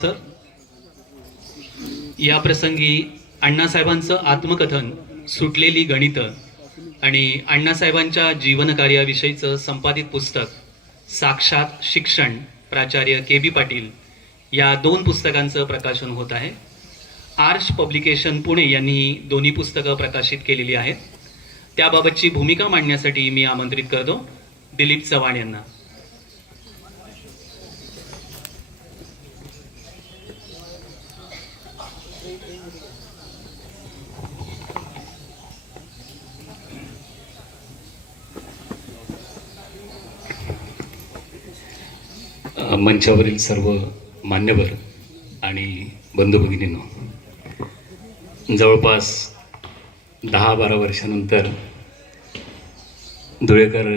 Sir, या प्रसंगी अण्णासाहेबांचं आत्मकथन सुटलेली गणितं आणि अण्णासाहेबांच्या जीवनकार्याविषयीचं संपादित पुस्तक साक्षात शिक्षण प्राचार्य के.बी. पाटील या दोन पुस्तकांचं प्रकाशन होत आहे. आर्ष पब्लिकेशन पुणे यांनी दोन्ही पुस्तकं प्रकाशित केलेली आहेत. त्याबाबतची भूमिका मांडण्यासाठी मी आमंत्रित करतो दिलीप चव्हाण यांना. मंचावरील सर्व मान्यवर आणि बंधू भगिनींनो, जवळपास 10-12 वर्षानंतर धुळेकर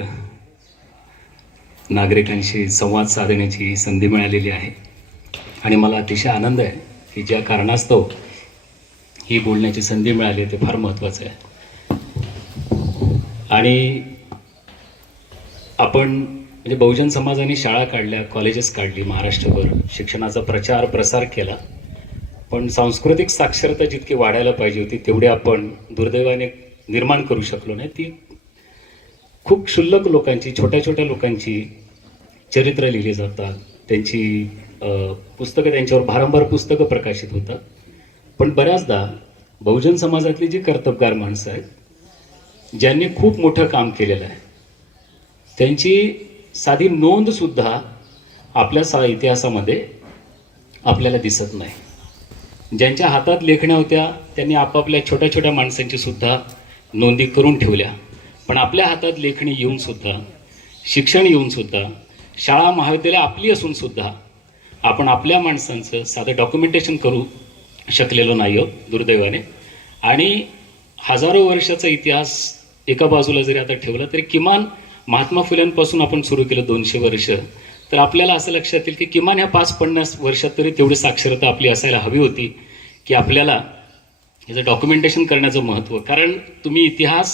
नागरिकांशी संवाद साधण्याची संधी मिळालेली आहे आणि मला अतिशय आनंद आहे की ज्या कारणास्तव ही बोलण्याची संधी मिळाली ते फार महत्त्वाचं आहे. आणि आपण म्हणजे बहुजन समाजाने शाळा काढल्या, कॉलेजेस काढली, महाराष्ट्रभर शिक्षणाचा प्रचार प्रसार केला, पण सांस्कृतिक साक्षरता जितकी वाढायला पाहिजे होती तेवढी आपण दुर्दैवाने निर्माण करू शकलो नाही. ती खूप क्षुल्लक लोकांची, छोट्या छोट्या लोकांची चरित्र लिहिली जातात, त्यांची पुस्तकं, त्यांच्यावर भारंभार पुस्तकं प्रकाशित होतात. पण बऱ्याचदा बहुजन समाजातली जी कर्तबगार माणसं आहेत, ज्यांनी खूप मोठं काम केलेलं आहे, त्यांची साधी नोंद सुद्धा आपल्या इतिहासामध्ये आपल्याला दिसत नाही. ज्यांच्या हातात लेखण्या होत्या त्यांनी आपापल्या छोट्या छोट्या माणसांची सुद्धा नोंदी करून ठेवल्या, पण आपल्या हातात लेखणी येऊन सुद्धा, शिक्षण येऊन सुद्धा, शाळा महाविद्यालय आपली असून सुद्धा आपण आपल्या माणसांचं साधं डॉक्युमेंटेशन करू शकलेलो नाही आहोत दुर्दैवाने. आणि हजारो वर्षाचा इतिहास एका बाजूला जरी आता ठेवला तरी किमान महात्मा फुल्यांपासून आपण सुरू केलं 200 वर्ष, तर आपल्याला असं लक्षात येईल की किमान ह्या 5-50 वर्षात तरी तेवढी साक्षरता आपली असायला हवी होती की आपल्याला याचं डॉक्युमेंटेशन करण्याचं महत्त्व. कारण तुम्ही इतिहास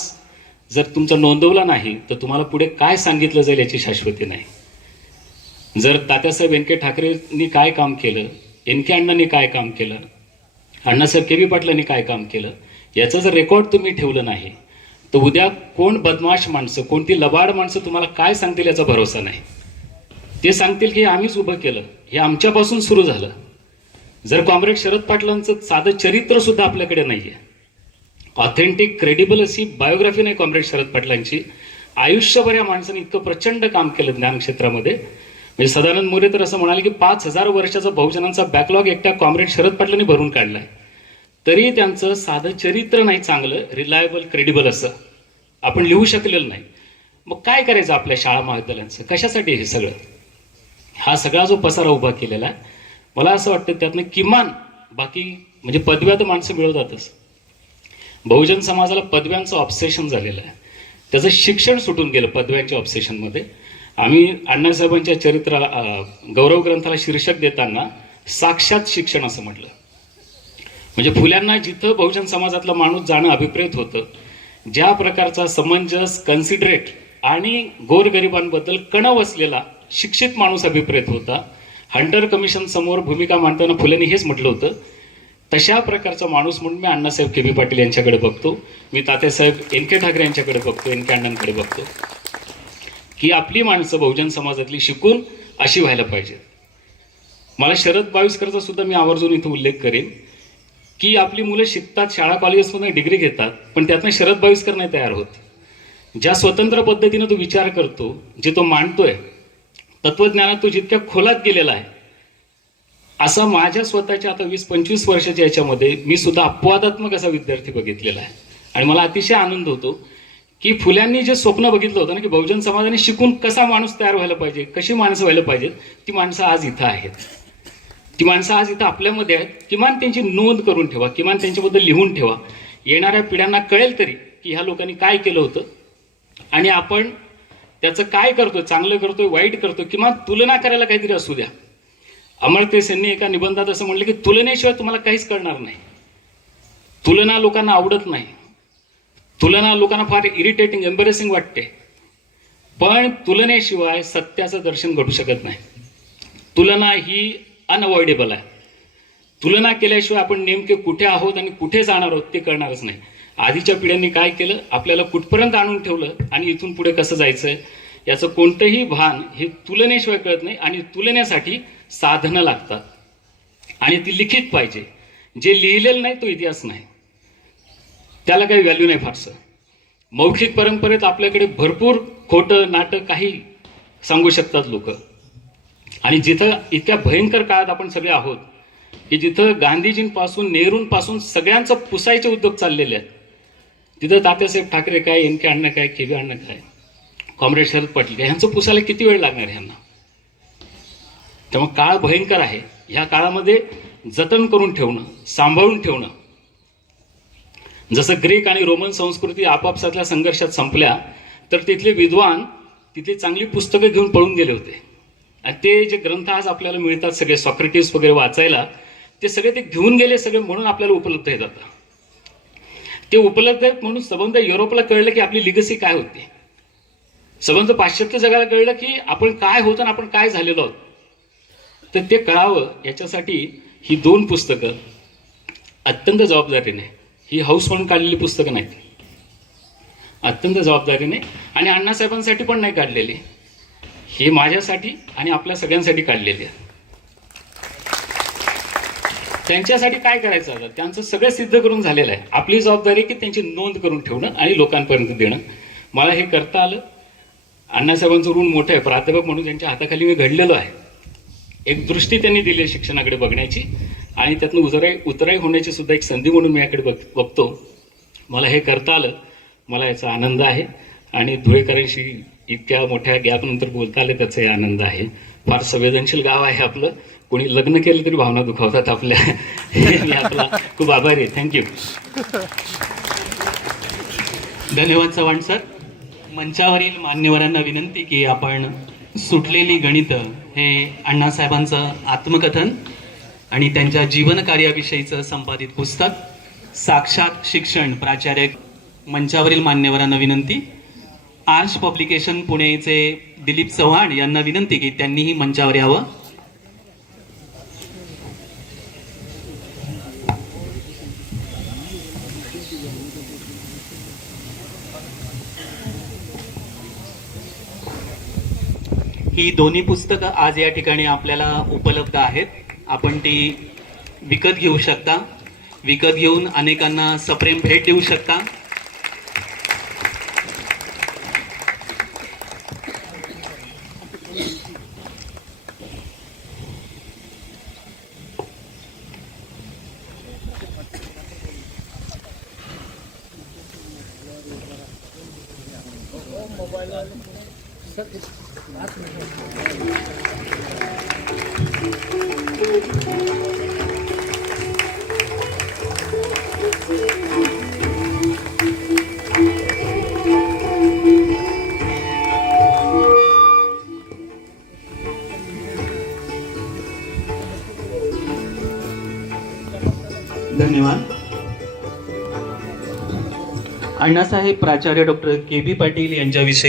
जर तुमचा नोंदवला नाही तर तुम्हाला पुढे काय सांगितलं जाईल याची शाश्वती नाही. जर तात्यासाहेब एन के ठाकरेंनी काय काम केलं, एन के अण्णांनी काय काम केलं, अण्णासाहेब के.बी. पाटलांनी काय काम केलं, याचं जर रेकॉर्ड तुम्ही ठेवलं नाही तर उद्या कोण बदमाश माणसं, कोणती लबाड माणसं तुम्हाला काय सांगतील याचा भरोसा नाही. ते सांगतील की आम्हीच उभं केलं, हे आमच्यापासून सुरू झालं. जर कॉम्रेड शरद पाटलांचं साधं चरित्र सुद्धा आपल्याकडे नाहीये, ऑथेंटिक क्रेडिबल अशी बायोग्राफी नाही कॉम्रेड शरद पाटलांची. आयुष्यभर या माणसाने इतकं प्रचंड काम केलं ज्ञान क्षेत्रामध्ये. म्हणजे सदानंद मोरे तर असं म्हणाले की 5000 वर्षाचा बहुजनांचा बॅकलॉग एकट्या कॉम्रेड शरद पाटलांनी भरून काढलाय, तरी त्यांचं साधं चरित्र नाही चांगलं, रिलायबल, क्रेडिबल असं आपण लिहू शकलेलं नाही. मग काय करायचं आपल्या शाळा महाविद्यालयांचं, कशासाठी हे सगळं? हा सगळा जो पसारा उभा केलेला आहे, मला असं वाटतं त्यातनं किमान बाकी म्हणजे पदव्या तर माणसं मिळवतातच, बहुजन समाजाला पदव्यांचं ऑब्सेशन झालेलं आहे. त्याचं शिक्षण सुटून गेलं पदव्यांच्या ऑब्सेशनमध्ये. आम्ही अण्णासाहेबांच्या गौरव ग्रंथाला शीर्षक देताना साक्षात शिक्षण असं म्हटलं. म्हणजे फुल्यांना जिथं बहुजन समाजातला माणूस जाणं अभिप्रेत होतं, ज्या प्रकारचा समंजस, कन्सिडरेट आणि गोरगरिबांबद्दल कणव असलेला शिक्षित माणूस अभिप्रेत होता, हंटर कमिशन समोर भूमिका मांडताना फुलेंनी हेच म्हटलं होतं, तशा प्रकारचा माणूस म्हणून मी अण्णासाहेब के.बी. पाटील यांच्याकडे बघतो, मी तात्यासाहेब एन के ठाकरे यांच्याकडे बघतो, एन के अण्णांकडे बघतो की आपली माणसं बहुजन समाजातली शिकून अशी व्हायला पाहिजेत. मला शरद बाविस्करचा सुद्धा मी आवर्जून इथं उल्लेख करेन की आपली मुलं शिकतात, शाळा कॉलेजेसमधून डिग्री घेतात, पण त्यातनं शरद बाविस्कर नाही तयार होत. ज्या स्वतंत्र पद्धतीनं तो विचार करतो, जे तो मांडतोय, तत्वज्ञानात तो जितक्या खोलात गेलेला आहे, असा माझ्या स्वतःच्या आता 20-25 वर्षाच्या याच्यामध्ये मी सुद्धा अपवादात्मक असा विद्यार्थी बघितलेला आहे. आणि मला अतिशय आनंद होतो की फुल्यांनी जे स्वप्न बघितलं होतं ना की बहुजन समाजाने शिकून कसा माणूस तयार व्हायला पाहिजे, कशी माणसं व्हायला पाहिजेत, ती माणसं आज इथं आहेत. ती माणसं आज इथं आपल्यामध्ये आहेत. किमान त्यांची नोंद करून ठेवा, किमान त्यांच्याबद्दल लिहून ठेवा. येणाऱ्या पिढ्यांना कळेल तरी की ह्या लोकांनी काय केलं होतं आणि आपण त्याचं काय करतोय, चांगलं करतोय, वाईट करतोय, किमान तुलना करायला काहीतरी असू द्या. अमर्त्य देस यांनी एका निबंधात असं म्हणलं की तुलनेशिवाय तुम्हाला काहीच कळणार नाही. तुलना लोकांना आवडत नाही, तुलना लोकांना फार इरिटेटिंग, एम्बॅरेसिंग वाटते, पण तुलनेशिवाय सत्याचं दर्शन घडू शकत नाही. तुलना ही अनअवॉइडेबल आहे. तुलना केल्याशिवाय आपण नेमके कुठे आहोत आणि कुठे जाणार आहोत ते कळणारच नाही. आधीच्या पिढ्यांनी काय केलं, आपल्याला कुठपर्यंत आणून ठेवलं आणि इथून पुढे कसं जायचंय याचं कोणतंही भान हे तुलनेशिवाय कळत नाही. आणि तुलनेसाठी साधनं लागतात आणि ती लिखित पाहिजे. जे लिहिलेलं नाही तो इतिहास नाही, त्याला काही व्हॅल्यू नाही फारसं. मौखिक परंपरेत आपल्याकडे भरपूर खोटं नाटक काही सांगू शकतात लोक. आणि जिथं इतक्या भयंकर काळात आपण सगळे आहोत की जिथं गांधीजींपासून नेहरूंपासून सगळ्यांचं पुसायचे उद्योग चाललेले आहेत, तिथं तात्यासाहेब ठाकरे काय, एन के अण्णा काय, केबी अण्णा काय, कॉम्रेड शरद पाटील काय, ह्यांचं पुसायला किती वेळ लागणार ह्यांना. त्यामुळे काळ भयंकर आहे. ह्या काळामध्ये जतन करून ठेवणं, सांभाळून ठेवणं. जसं ग्रीक आणि रोमन संस्कृती आपापसातल्या संघर्षात संपल्या तर तिथले विद्वान तिथली चांगली पुस्तकं घेऊन पळून गेले होते. आणि ते जे ग्रंथ आज आपल्याला मिळतात सगळे सॉक्रेटिस वगैरे वाचायला, ते सगळे ते घेऊन गेले सगळे म्हणून आपल्याला उपलब्ध आहेत. आता ते उपलब्ध आहेत म्हणून संबंध युरोपला कळलं की आपली लिगसी काय होती. संबंध पाश्चात्य जगाला कळलं की आपण काय होतो आणि आपण काय झालेलो आहोत. तर ते कळावं याच्यासाठी ही 2 पुस्तकं अत्यंत जबाबदारीने, ही हौस म्हणून काढलेली पुस्तकं नाहीत, अत्यंत जबाबदारीने आणि अण्णासाहेबांसाठी पण नाही काढलेली, हे माझ्यासाठी आणि आपल्या सगळ्यांसाठी काढलेली आहे. त्यांच्यासाठी काय करायचं आता, त्यांचं सगळं सिद्ध करून झालेलं आहे. आपली जबाबदारी की त्यांची नोंद करून ठेवणं आणि लोकांपर्यंत देणं. मला हे करता आलं. अण्णासाहेबांचं ऋण मोठं आहे. प्राध्यापक म्हणून त्यांच्या हाताखाली मी घडलेलो आहे. एक दृष्टी त्यांनी दिली आहे शिक्षणाकडे बघण्याची आणि त्यातनं उतराई होण्याची सुद्धा एक संधी म्हणून मी याकडे बघतो. मला हे करता आलं, मला याचा आनंद आहे. आणि धुळेकरांशी इतक्या मोठ्या गॅपनंतर बोलता आले त्याचाही आनंद आहे. फार संवेदनशील गाव आहे आपलं. कोणी लग्न केलं तरी भावना दुखावतात आपल्या. मी आपला खूप आभारी आहे. थँक्यू. धन्यवाद चव्हाण सर. मंचावरील मान्यवरांना विनंती की आपण सुटलेली गणितं हे अण्णासाहेबांचं आत्मकथन आणि त्यांच्या जीवनकार्याविषयीचं संपादित पुस्तक साक्षात शिक्षण प्राचार्य, मंचावरील मान्यवरांना विनंती. आर्ष पब्लिकेशन पुणेचे दिलीप चव्हाण यांना विनंती की त्यांनीही मंचावर यावं. ही दोन्ही पुस्तकं आज या ठिकाणी आपल्याला उपलब्ध आहेत. आपण ती विकत घेऊ शकता. विकत घेऊन अनेकांना सप्रेम भेट देऊ शकता. धन्यवाद. अण्णासाहेब प्राचार्य डॉक्टर के बी पाटील यांच्याविषयी